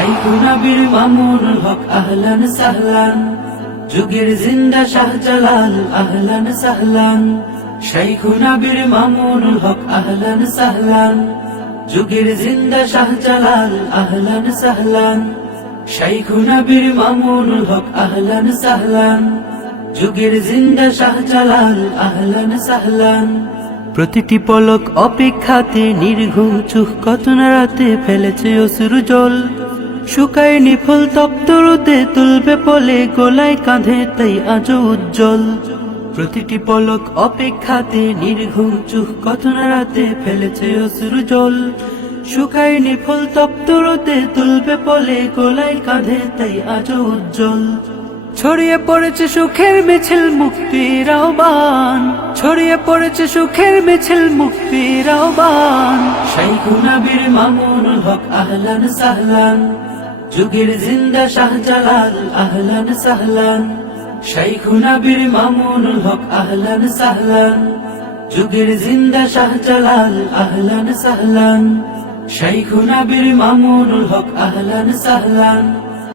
শাইখুনা বীর মামুনুল হক আহলান সাহলান, যুগের জিন্দা শাহজালাল আহলান সাহলান। শাইখুনা বীর মামুনুল হক আহলান সাহলান, যুগের জিন্দা শাহজালাল আহলান সাহলান। শাইখুনা বীর মামুনুল হক আহলান সাহলান, যুগের জিন্দা শাহজালাল আহলান সাহলান। প্রতিটি পলক অপেক্ষাতে নির্ঘুম চোখ কত না রাতে ফেলেছে অশ্রু জল, শুকায়নি ফুল তপ্ত রোদে তুলবে পলে গোলায় কাঁধে তাই আজও উজ্জ্বল। প্রতিটি পলক অপেক্ষাতে নির্ঘুম চোখ কত না রাতে ফেলেছে অশ্রু জল, শুকায়নি ফুল তপ্ত রোদে তুলবে পলে গোলায় কাঁধে তাই আজও উজ্জ্বল। ছড়িয়ে পড়েছে সুখের মিছিল মুক্তির আহ্বান, ছড়িয়ে পড়েছে সুখের মিছিল মুক্তির আহ্বান। শাইখুনা বীর মামুনুল হক আহলান সাহলান, যুগের জিন্দা শাহজালাল আহলান সাহলান। শাইখুনা বীর মামুনুল হক আহলান সাহলান, যুগের জিন্দা শাহজালাল আহলান সাহলান। শাইখুনা বীর মামুনুল হক আহলান সাহলান,